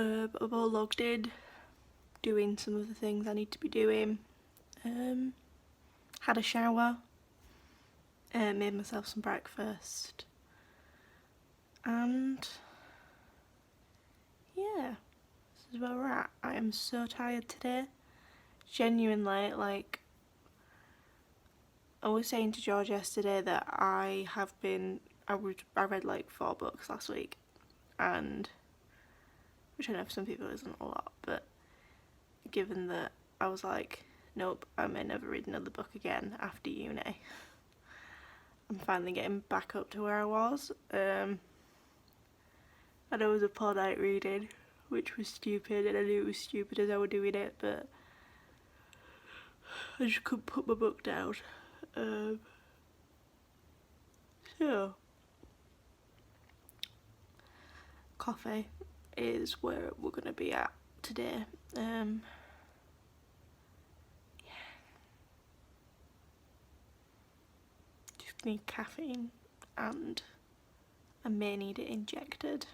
I'm all logged in, doing some of the things I need to be doing. Had a shower, made myself some breakfast, and yeah, this is where we're at. I am so tired today. Genuinely, like, I was saying to George yesterday that I read like 4 books last week, and which I know for some people isn't a lot, but given that I was like, nope, I may never read another book again after uni, I'm finally getting back up to where I was. And it was a poor night reading, which was stupid, and I knew it was stupid as I was doing it, but I just couldn't put my book down. So, coffee is where we're going to be at today. Yeah. Just need caffeine, and I may need it injected.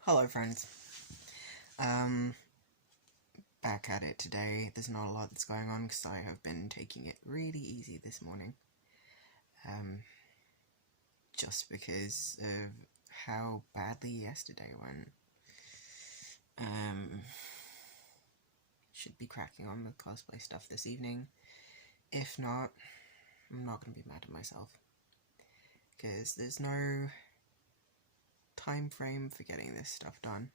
Hello friends. Back at it today. There's not a lot that's going on because I have been taking it really easy this morning. Just because of how badly yesterday went. Should be cracking on with cosplay stuff this evening. If not, I'm not going to be mad at myself. Because there's no time frame for getting this stuff done.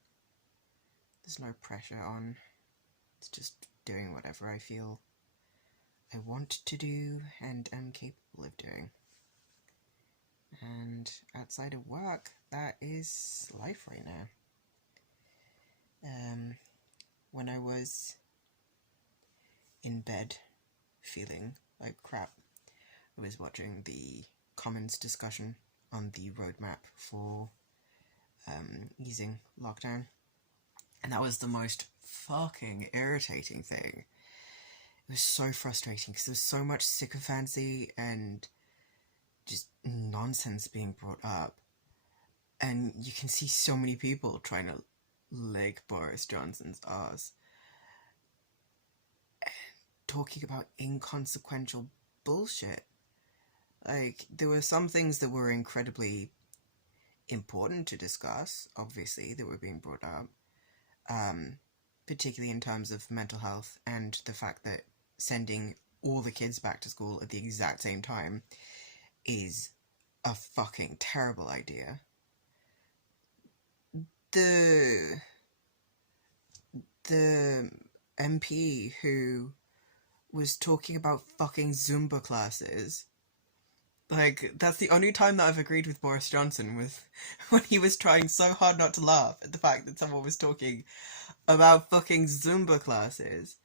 There's no pressure on. It's just doing whatever I feel I want to do and am capable of doing. And outside of work, that is life right now. When I was in bed feeling like crap, I was watching the Commons discussion on the roadmap for easing lockdown, and that was the most fucking irritating thing. It was so frustrating because there was so much sycophancy and just nonsense being brought up, and you can see so many people trying to lick Boris Johnson's arse and talking about inconsequential bullshit. Like, there were some things that were incredibly important to discuss, obviously, that were being brought up, particularly in terms of mental health and the fact that sending all the kids back to school at the exact same time is a fucking terrible idea. The MP who was talking about fucking Zumba classes, like, that's the only time that I've agreed with Boris Johnson, was when he was trying so hard not to laugh at the fact that someone was talking about fucking Zumba classes.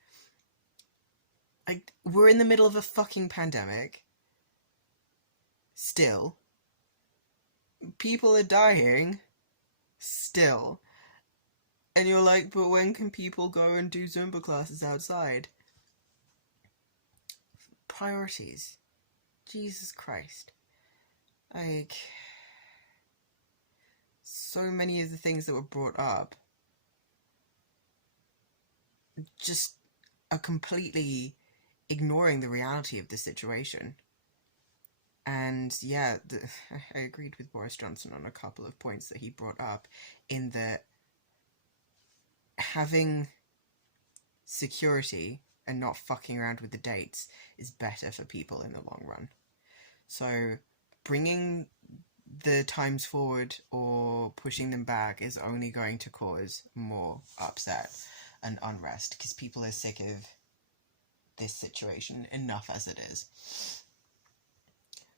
Like, we're in the middle of a fucking pandemic. Still. People are dying. Still. And you're like, but when can people go and do Zumba classes outside? Priorities. Jesus Christ. Like, so many of the things that were brought up just are completely ignoring the reality of the situation. And yeah, I agreed with Boris Johnson on a couple of points that he brought up, in that having security and not fucking around with the dates is better for people in the long run. So bringing the times forward or pushing them back is only going to cause more upset and unrest, because people are sick of this situation enough as it is.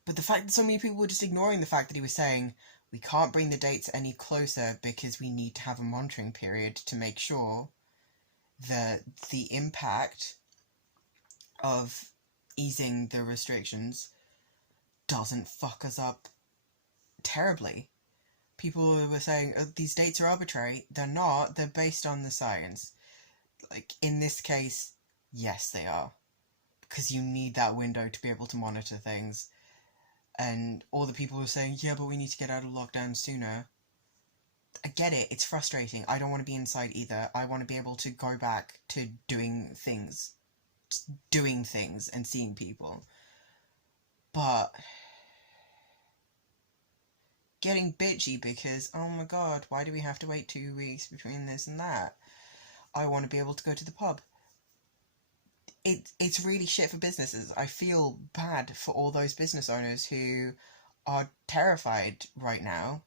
But the fact that so many people were just ignoring the fact that he was saying, we can't bring the dates any closer because we need to have a monitoring period to make sure that the impact of easing the restrictions doesn't fuck us up terribly. People were saying, oh, these dates are arbitrary. They're not. They're based on the science. Like, in this case, yes, they are. Because you need that window to be able to monitor things. And all the people were saying, yeah, but we need to get out of lockdown sooner. I get it, it's frustrating. I don't want to be inside either. I want to be able to go back to doing things and seeing people. But getting bitchy because, oh my god, why do we have to wait 2 weeks between this and that? I want to be able to go to the pub. It's really shit for businesses. I feel bad for all those business owners who are terrified right now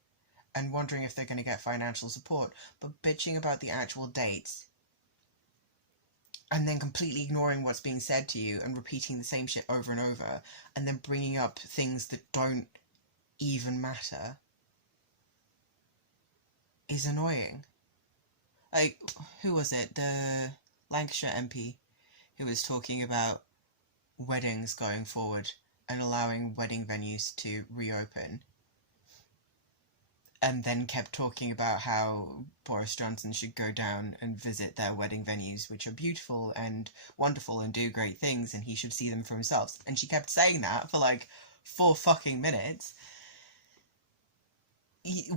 and wondering if they're going to get financial support, but bitching about the actual dates and then completely ignoring what's being said to you and repeating the same shit over and over and then bringing up things that don't even matter is annoying. Like, who was it? The Lancashire MP who was talking about weddings going forward and allowing wedding venues to reopen, and then kept talking about how Boris Johnson should go down and visit their wedding venues, which are beautiful and wonderful and do great things, and he should see them for himself. And she kept saying that for like 4 fucking minutes.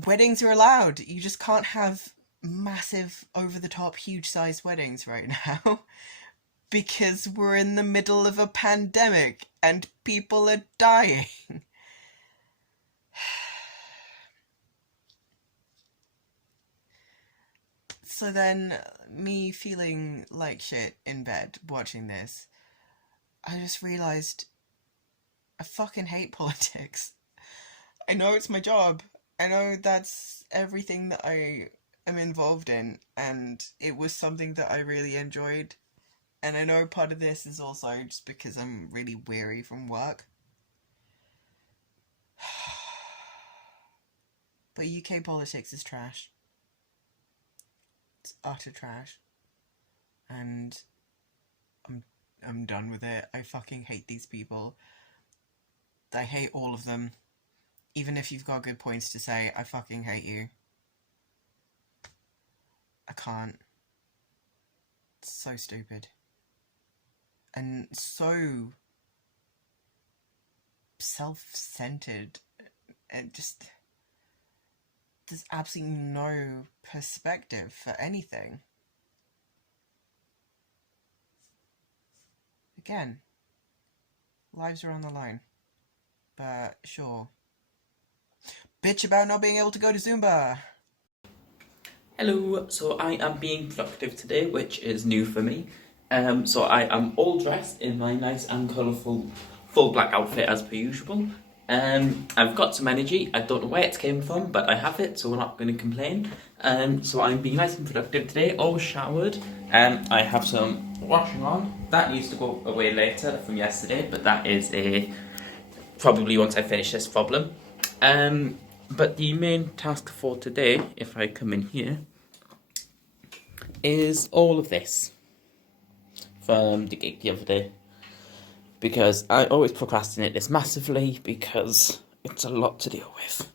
Weddings are allowed. You just can't have massive, over-the-top, huge-sized weddings right now. Because we're in the middle of a pandemic and people are dying. So then, me feeling like shit in bed watching this, I just realised I fucking hate politics. I know it's my job. I know that's everything that I am involved in, and it was something that I really enjoyed. And I know part of this is also just because I'm really weary from work. But UK politics is trash. It's utter trash. And I'm done with it. I fucking hate these people. I hate all of them. Even if you've got good points to say, I fucking hate you. I can't. It's so stupid. And so self-centered, and just there's absolutely no perspective for anything. Again, lives are on the line, but sure. Bitch about not being able to go to Zumba. Hello, so I am being productive today, which is new for me. So I am all dressed in my nice and colourful full black outfit as per usual. I've got some energy. I don't know where it came from, but I have it, so we're not going to complain. So I'm being nice and productive today. All showered. I have some washing on. That needs to go away later from yesterday, but that is probably once I finish this problem. But the main task for today, if I come in here, is all of this from the gig the other day, because I always procrastinate this massively because it's a lot to deal with.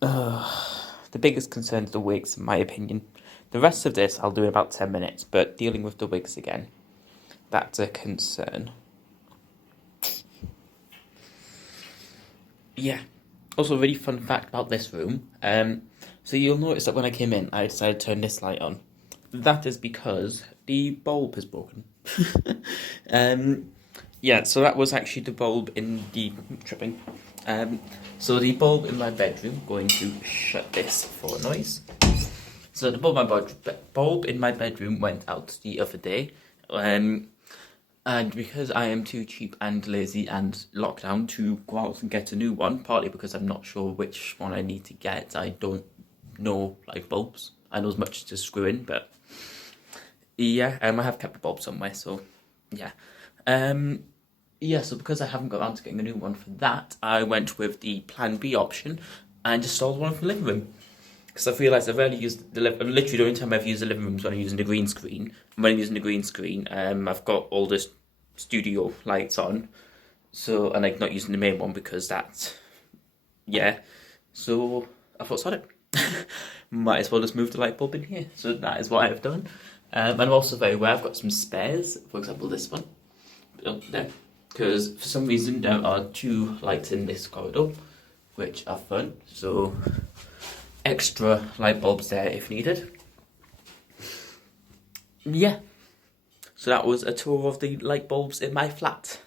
The biggest concern is the wigs, in my opinion. The rest of this I'll do in about 10 minutes, but dealing with the wigs again, that's a concern. Yeah. Also, a really fun fact about this room. So you'll notice that when I came in, I decided to turn this light on. That is because the bulb is broken. Yeah, so that was actually the bulb in the tripping. So the bulb in my bedroom, going to shut this for noise. So the bulb in my bedroom went out the other day. And because I am too cheap and lazy and locked down to go out and get a new one, partly because I'm not sure which one I need to get. I don't know, like, bulbs. I know as much to screw in, but yeah, I have kept the bulb somewhere, so yeah. Yeah, so because I haven't got around to getting a new one for that, I went with the Plan B option and installed one for the living room. Because I've realised I've rarely used literally the only time I've used the living room is when I'm using the green screen. And when I'm using the green screen, I've got all the studio lights on, so, and I'm not using the main one because that's, yeah. So I thought, sod it. Might as well just move the light bulb in here. So that is what I've done. And I'm also very aware I've got some spares. For example, this one. There. Because for some reason there are 2 lights in this corridor. which are fun. So extra light bulbs there if needed. Yeah. So that was a tour of the light bulbs in my flat.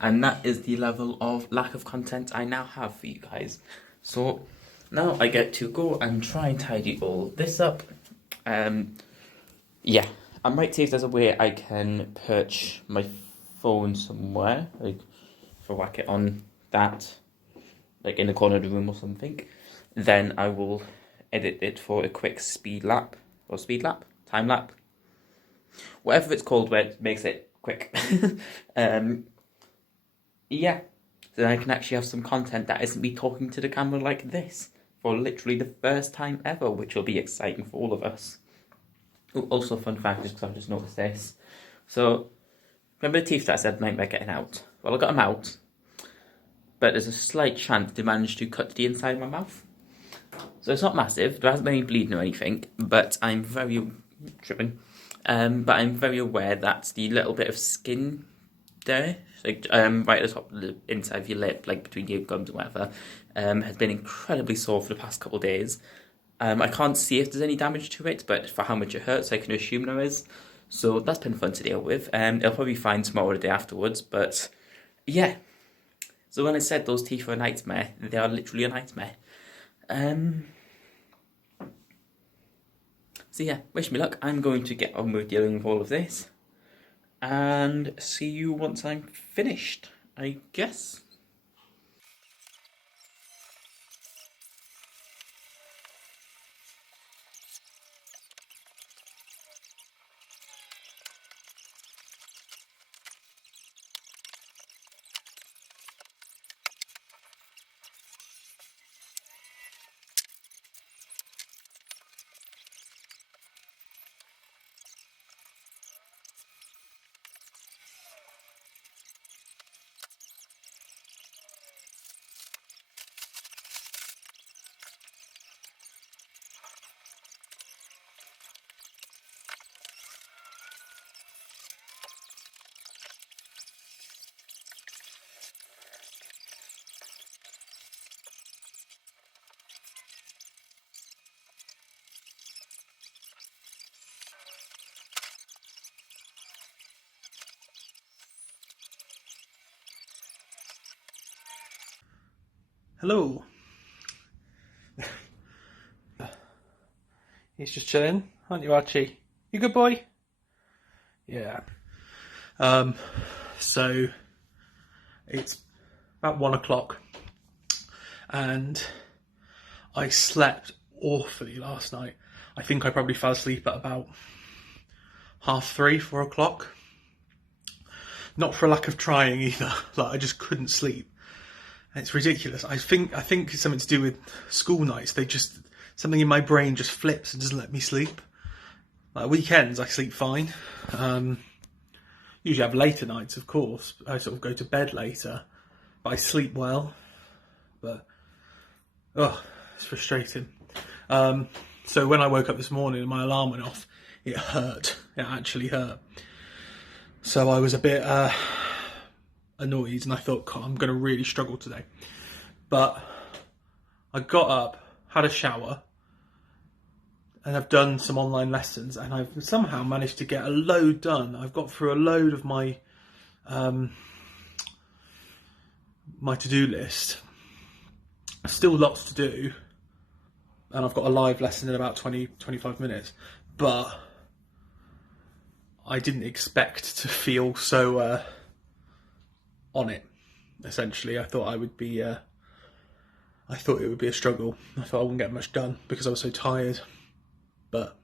And that is the level of lack of content I now have for you guys. So now I get to go and try and tidy all this up. Yeah, I might see if there's a way I can perch my phone somewhere, like if I whack it on that, like in the corner of the room or something. Then I will edit it for a quick time lap, whatever it's called, where it makes it quick. Yeah, then I can actually have some content that isn't me talking to the camera like this for literally the first time ever, which will be exciting for all of us. Ooh, also, fun fact, just because I've just noticed this. So, remember the teeth that I said nightmare getting out? Well, I got them out, but there's a slight chance they managed to cut the inside of my mouth. So it's not massive, there hasn't been any bleeding or anything, but I'm very aware that the little bit of skin there, like right at the top of the inside of your lip, like between your gums and whatever, has been incredibly sore for the past couple of days. I can't see if there's any damage to it, but for how much it hurts, I can assume there is. So that's been fun to deal with. It'll probably be fine tomorrow or the day afterwards, but yeah. So when I said those teeth are a nightmare, they are literally a nightmare. So yeah, wish me luck. I'm going to get on with dealing with all of this. And see you once I'm finished, I guess. Hello. He's just chilling, aren't you, Archie? You good boy? Yeah. So it's about 1 o'clock, and I slept awfully last night. I think I probably fell asleep at about 3:30, 4 o'clock. Not for a lack of trying either. Like, I just couldn't sleep. And it's ridiculous. I think it's something to do with school nights. Something in my brain just flips and doesn't let me sleep. Like, weekends, I sleep fine. Usually have later nights, of course. I sort of go to bed later, but I sleep well. But it's frustrating. So when I woke up this morning and my alarm went off, it hurt. It actually hurt. So I was a bit annoyed, and I thought, God, I'm going to really struggle today. But I got up, had a shower, and I've done some online lessons, and I've somehow managed to get a load done. I've got through a load of my my to-do list. Still lots to do, and I've got a live lesson in about 20-25 minutes, but I didn't expect to feel so on it. Essentially, I thought it would be a struggle. I thought I wouldn't get much done because I was so tired. But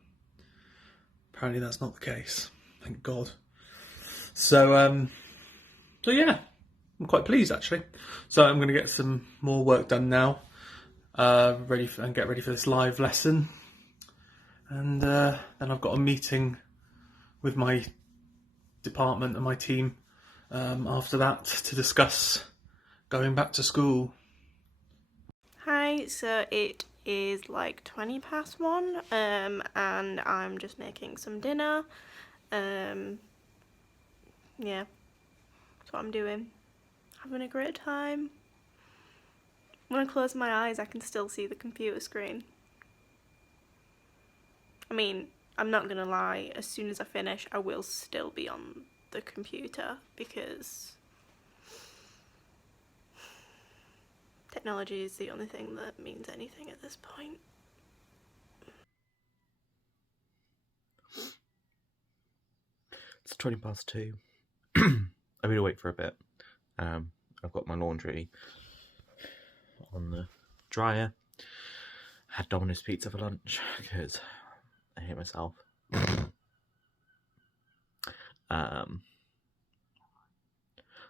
apparently that's not the case. Thank God. So yeah, I'm quite pleased actually. So I'm going to get some more work done now. Get ready for this live lesson, and then I've got a meeting with my department and my team after that to discuss going back to school. Hi, so it is like 1:20, and I'm just making some dinner. Yeah, that's what I'm doing. Having a great time. When I close my eyes, I can still see the computer screen. I mean, I'm not gonna lie, as soon as I finish, I will still be on the computer because technology is the only thing that means anything at this point. It's 2:20. I've been awake for a bit. I've got my laundry on the dryer. Had Domino's pizza for lunch because I hate myself.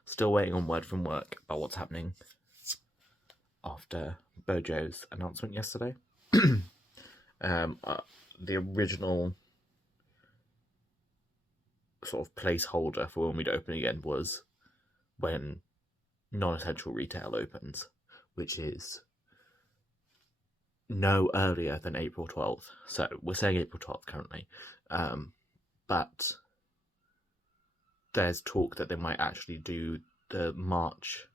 Still waiting on word from work about what's happening after Bojo's announcement yesterday. The original sort of placeholder for when we'd open again was when non-essential retail opens, which is no earlier than April 12th. So we're saying April 12th currently, but there's talk that they might actually do the March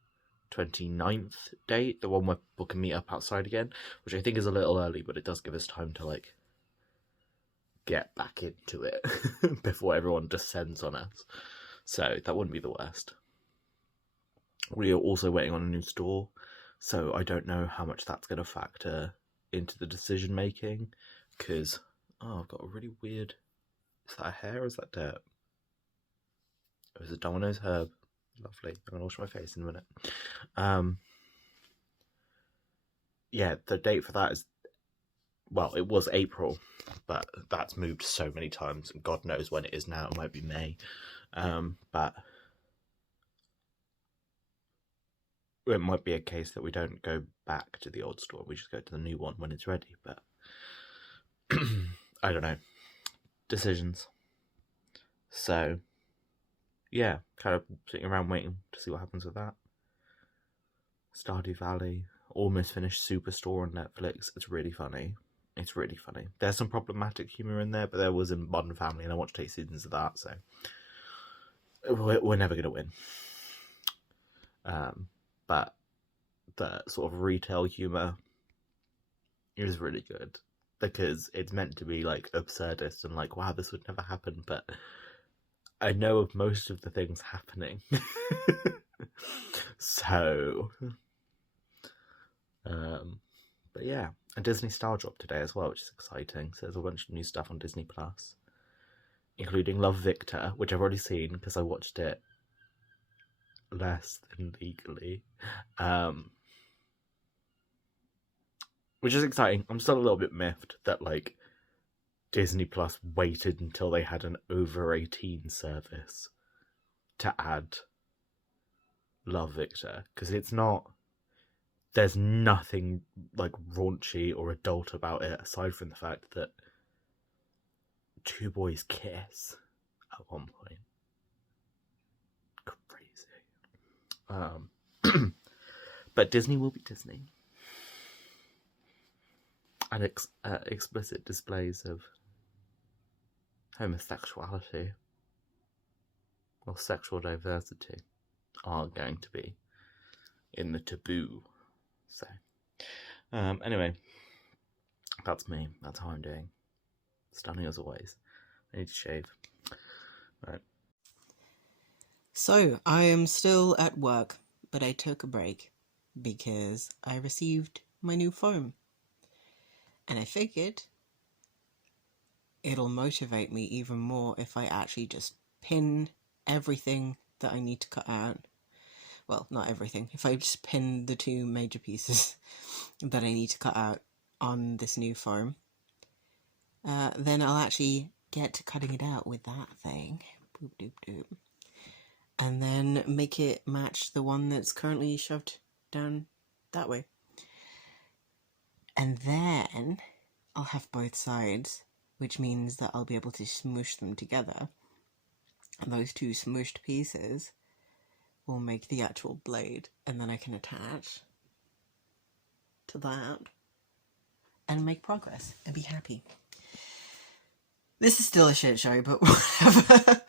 29th date, the one where people can meet up outside again, which I think is a little early, but it does give us time to like get back into it before everyone descends on us. So that wouldn't be the worst. We are also waiting on a new store, so I don't know how much that's going to factor into the decision making, because I've got a really weird, is that a hair or is that dirt? It was a Domino's herb. Lovely. I'm going to wash my face in a minute. Yeah, the date for that is, well, it was April, but that's moved so many times, and God knows when it is now. It might be May. But it might be a case that we don't go back to the old store. We just go to the new one when it's ready. But I don't know. Decisions. So, yeah, kind of sitting around waiting to see what happens with that. Stardew Valley, almost finished Superstore on Netflix. It's really funny. It's really funny. There's some problematic humour in there, but there was in Modern Family, and I watched 8 seasons of that, so we're never going to win. But the sort of retail humour is really good, because it's meant to be like absurdist and like, wow, this would never happen, but I know of most of the things happening. So, but yeah, a Disney Star dropped today as well, which is exciting. So there's a bunch of new stuff on Disney Plus, including Love, Victor, which I've already seen because I watched it less than legally, which is exciting. I'm still a little bit miffed that like Disney Plus waited until they had an over 18 service to add Love, Victor, because it's not, there's nothing like raunchy or adult about it aside from the fact that two boys kiss at one point. Crazy. But Disney will be Disney, and explicit displays of homosexuality or sexual diversity are going to be in the taboo. So, anyway, that's me. That's how I'm doing. Stunning as always. I need to shave. Right. So, I am still at work, but I took a break because I received my new phone. And I figured it'll motivate me even more if I actually just pin everything that I need to cut out. Well, not everything. If I just pin the two major pieces that I need to cut out on this new phone, then I'll actually get to cutting it out with that thing. Boop, doop, doop. And then make it match the one that's currently shoved down that way. And then I'll have both sides, which means that I'll be able to smoosh them together. And those two smooshed pieces will make the actual blade, and then I can attach to that and make progress and be happy. This is still a shit show, but whatever.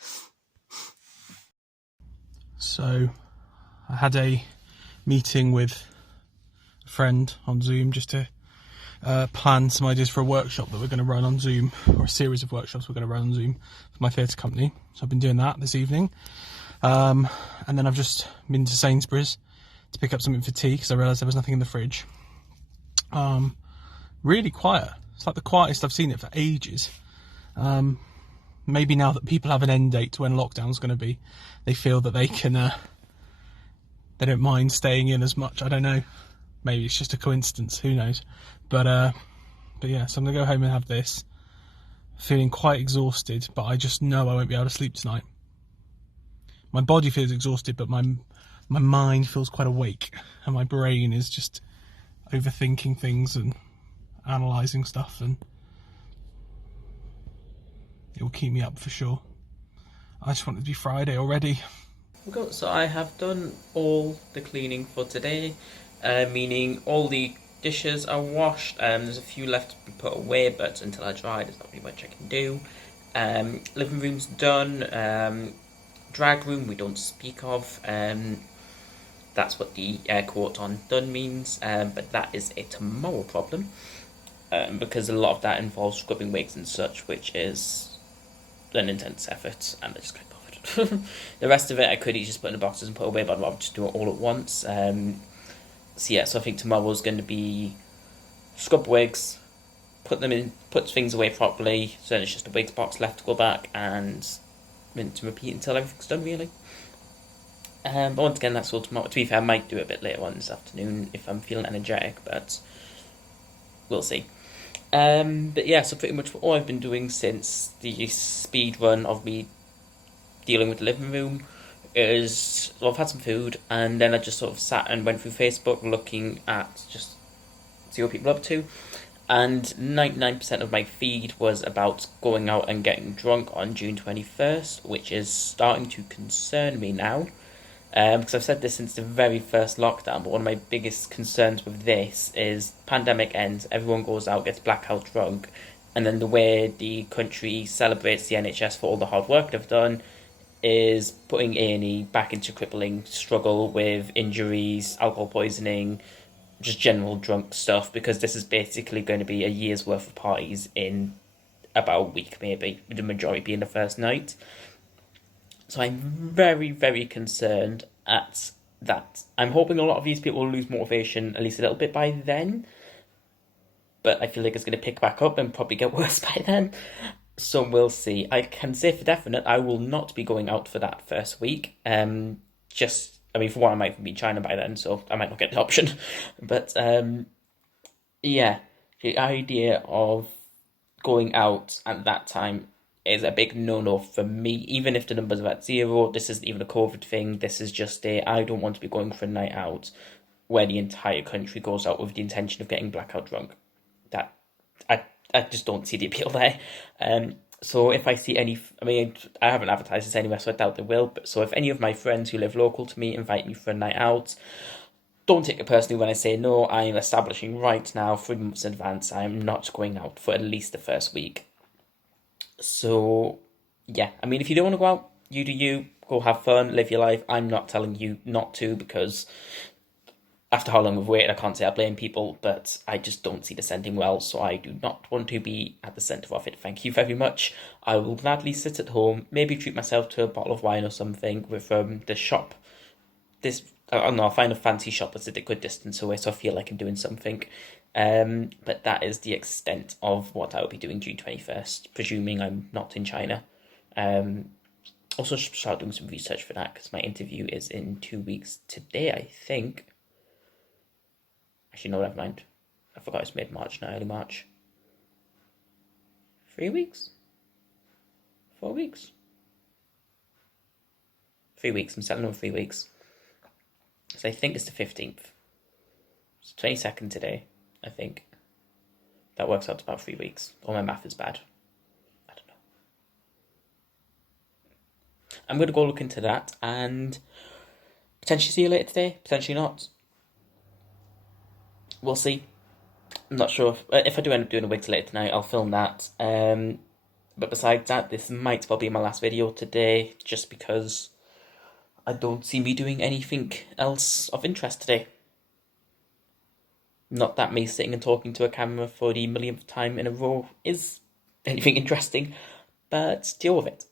So, I had a meeting with friend on Zoom just to plan some ideas for a workshop that we're going to run on Zoom, or a series of workshops we're going to run on Zoom for my theatre company. So I've been doing that this evening. And then I've just been to Sainsbury's to pick up something for tea because I realised there was nothing in the fridge. Really quiet. It's like the quietest I've seen it for ages. Maybe now that people have an end date to when lockdown's going to be, they feel that they can, they don't mind staying in as much. I don't know. Maybe it's just a coincidence. Who knows? But yeah, so I'm going to go home and have this. Feeling quite exhausted, but I just know I won't be able to sleep tonight. My body feels exhausted, but my mind feels quite awake. And my brain is just overthinking things and analysing stuff, and it will keep me up for sure. I just want it to be Friday already. Okay, so I have done all the cleaning for today, meaning all the dishes are washed. There's a few left to be put away, but until I dry, there's not really much I can do. Living room's done. Drag room we don't speak of. That's what the air quote on done means, but that is a tomorrow problem, because a lot of that involves scrubbing wigs and such, which is an intense effort, and I just can't bothered. The rest of it I could just put in the boxes and put away, but I'd rather just do it all at once. So yeah, so I think tomorrow's going to be scrub wigs, put things away properly, so then it's just a wigs box left to go back, and rinse and repeat until everything's done, really. But once again, that's all tomorrow. To be fair, I might do it a bit later on this afternoon if I'm feeling energetic, but we'll see. But yeah, so pretty much all I've been doing since the speed run of me dealing with the living room is, well, I've had some food, and then I just sort of sat and went through Facebook looking at just see what people are up to, and 99% of my feed was about going out and getting drunk on June 21st, which is starting to concern me now. Because I've said this since the very first lockdown, but one of my biggest concerns with this is pandemic ends, everyone goes out, gets blackout drunk, and then the way the country celebrates the NHS for all the hard work they've done is putting A&E back into crippling struggle with injuries, alcohol poisoning, just general drunk stuff, because this is basically going to be a year's worth of parties in about a week, maybe, with the majority being the first night. So I'm very, very concerned at that. I'm hoping a lot of these people will lose motivation at least a little bit by then, but I feel like it's going to pick back up and probably get worse by then. So we'll see. I can say for definite I will not be going out for that first week. For one, I might even be in China by then, so I might not get the option. But yeah, the idea of going out at that time is a big no-no for me. Even if the numbers are at 0, this isn't even a COVID thing. This is just I don't want to be going for a night out where the entire country goes out with the intention of getting blackout drunk. That I just don't see the appeal there. So if I see any, I haven't advertised this anywhere, so I doubt they will. But so if any of my friends who live local to me invite me for a night out, don't take it personally when I say no. I am establishing right now, 3 months in advance, I am not going out for at least the first week. So, yeah, if you don't want to go out, you do you, go have fun, live your life. I'm not telling you not to, because after how long we've waited, I can't say I blame people, but I just don't see this ending well, so I do not want to be at the centre of it. Thank you very much. I will gladly sit at home, maybe treat myself to a bottle of wine or something with the shop. I'll find a fancy shop that's at a good distance away, so I feel like I'm doing something. But that is the extent of what I will be doing June 21st, presuming I'm not in China. Also start doing some research for that, because my interview is in 2 weeks today, I think. Actually, no, never mind. I forgot it's mid-March now, early March. 3 weeks? 4 weeks? 3 weeks, I'm selling them 3 weeks. So I think it's the 15th. It's 22nd today, I think. That works out to about 3 weeks. Or my math is bad. I don't know. I'm going to go look into that and potentially see you later today. Potentially not. We'll see. I'm not sure. If I do end up doing a wig later tonight, I'll film that. But besides that, this might well be my last video today, just because I don't see me doing anything else of interest today. Not that me sitting and talking to a camera for the millionth time in a row is anything interesting, but deal with it.